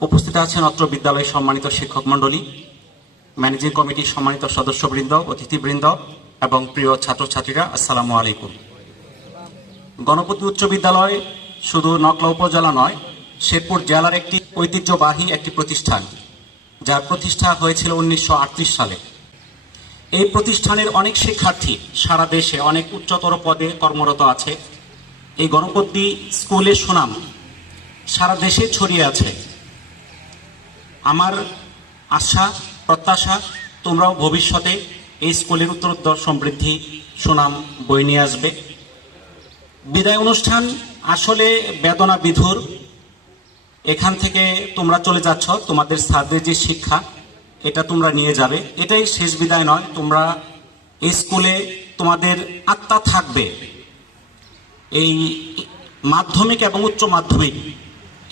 উপস্থিত আছেন অত্র বিদ্যালয়ের সম্মানিত শিক্ষক মণ্ডলী, ম্যানেজিং কমিটির সম্মানিত সদস্যবৃন্দ, অতিথিবৃন্দ এবং প্রিয় ছাত্রছাত্রীরা, আসসালামু আলাইকুম। গণপতি উচ্চ বিদ্যালয় শুধু নকলা উপজেলা নয়, শেরপুর জেলার একটি ঐতিহ্যবাহী একটি প্রতিষ্ঠান, যার প্রতিষ্ঠা হয়েছিল 1938 সালে। এই প্রতিষ্ঠানের অনেক শিক্ষার্থী সারা দেশে অনেক উচ্চতর পদে কর্মরত আছে। এই গণপতি স্কুলের সুনাম সারা দেশে ছড়িয়ে আছে। আমার আশা প্রত্যাশা তোমরাও ভবিষ্যতে এই স্কুলের উত্তরোত্তর সমৃদ্ধি সুনাম বয়ে নিয়ে আসবে। বিদায় অনুষ্ঠান আসলে বেদনা বিধুর। এখান থেকে তোমরা চলে যাচ্ছ, তোমাদের স্যারদের যে শিক্ষা এটা তোমরা নিয়ে যাবে, এটাই শেষ বিদায় নয়। তোমরা এই স্কুলে তোমাদের আত্মা থাকবে। এই মাধ্যমিক এবং উচ্চ মাধ্যমিক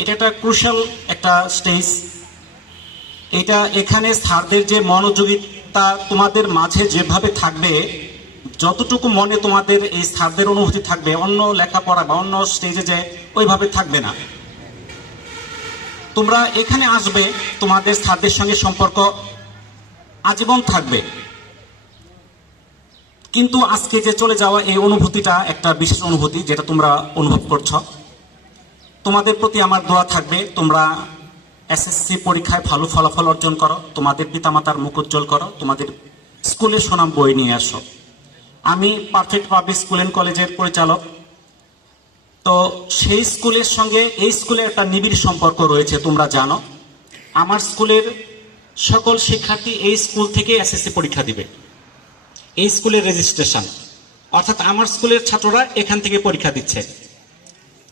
এটা একটা ক্রুশাল একটা স্টেজ। এটা এখানে স্যারদের যে মনোযোগিতা তোমাদের মাঝে যেভাবে থাকবে, যতটুকু মনে তোমাদের এই স্যারদের অনুভূতি থাকবে, অন্য লেখাপড়া বা অন্য স্টেজে যে ওইভাবে থাকবে না। তোমরা এখানে আসবে, তোমাদের স্যারদের সঙ্গে সম্পর্ক আজীবন থাকবে। কিন্তু আজকে যে চলে যাওয়া এই অনুভূতিটা একটা বিশেষ অনুভূতি, যেটা তোমরা অনুভব করছো। তোমাদের প্রতি আমার দোয়া থাকবে, তোমরা এসএসসি পরীক্ষায় ভালো ফলাফল অর্জন করো, তোমাদের পিতামাতার মুখ উজ্জ্বল করো, তোমাদের স্কুলের সুনাম বয়ে নিয়ে আসো। আমি পারফেক্ট পাবলিক স্কুল অ্যান্ড কলেজের পরিচালক। তো সেই স্কুলের সঙ্গে এই স্কুলের একটা নিবিড় সম্পর্ক রয়েছে, তোমরা জানো। আমার স্কুলের সকল শিক্ষার্থী এই স্কুল থেকে এসএসসি পরীক্ষা দিবে। এই স্কুলের রেজিস্ট্রেশন, অর্থাৎ আমার স্কুলের ছাত্ররা এখান থেকে পরীক্ষা দিচ্ছে।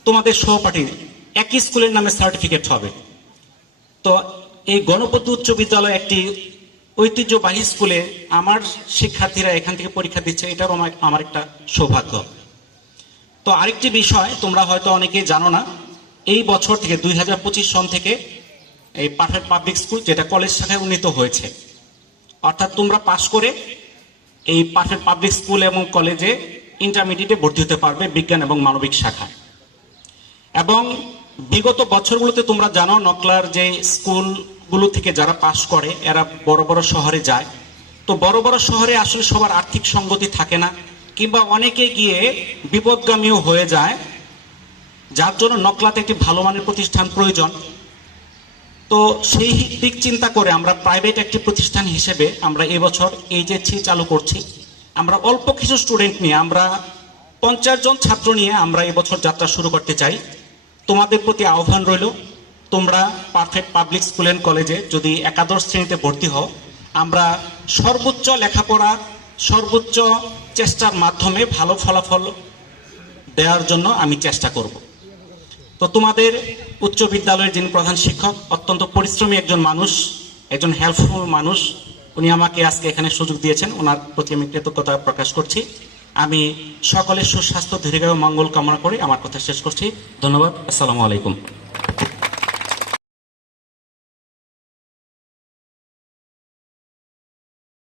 তোমাদের সহপাঠী একই স্কুলের নামে সার্টিফিকেট হবে। তো এই গণপতি উচ্চ বিদ্যালয় একটি ঐতিহ্যবাহী স্কুলে আমার শিক্ষার্থীরা এখান থেকে পরীক্ষা দিচ্ছে, এটারও আমার একটা সৌভাগ্য। তো আরেকটি বিষয় তোমরা হয়তো অনেকেই জানো না, এই বছর থেকে 2025 সন থেকে এই পারফেক্ট পাবলিক স্কুল, যেটা কলেজ শাখায় উন্নীত হয়েছে, অর্থাৎ তোমরা পাশ করে এই পারফেক্ট পাবলিক স্কুল এবং কলেজে ইন্টারমিডিয়েটে ভর্তি হতে পারবে বিজ্ঞান এবং মানবিক শাখা। এবং বিগত বছরগুলোতে তোমরা জানো, নকলার যে স্কুলগুলো থেকে যারা পাশ করে এরা বড় বড় শহরে যায়। তো বড় বড় শহরে আসলে সবার আর্থিক সঙ্গতি থাকে না, কিংবা অনেকে গিয়ে বিপদগামীও হয়ে যায়, যার জন্য নকলাতে একটি ভালো মানের প্রতিষ্ঠান প্রয়োজন। তো সেই দিক চিন্তা করে আমরা প্রাইভেট একটি প্রতিষ্ঠান হিসেবে আমরা এবছর এইচএসসি চালু করছি। আমরা অল্প কিছু স্টুডেন্ট নিয়ে, আমরা 50 জন ছাত্র নিয়ে আমরা এবছর যাত্রা শুরু করতে চাই। তোমাদের প্রতি আহ্বান রইল, তোমরা পারফেক্ট পাবলিক স্কুল অ্যান্ড কলেজে যদি একাদশ শ্রেণীতে ভর্তি হও, আমরা সর্বোচ্চ লেখাপড়া, সর্বোচ্চ চেষ্টার মাধ্যমে ভালো ফলাফল দেওয়ার জন্য আমি চেষ্টা করব। তো তোমাদের উচ্চ বিদ্যালয়ের যিনি প্রধান শিক্ষক, অত্যন্ত পরিশ্রমী একজন মানুষ, একজন হেল্পফুল মানুষ, উনি আমাকে আজকে এখানে সুযোগ দিয়েছেন, ওনার প্রতি আমি কৃতজ্ঞতা প্রকাশ করছি। আমি সকলের সুস্বাস্থ্য, দীর্ঘায়ু, মঙ্গল কামনা করে আমার কথা শেষ করছি। ধন্যবাদ। আসসালামু আলাইকুম।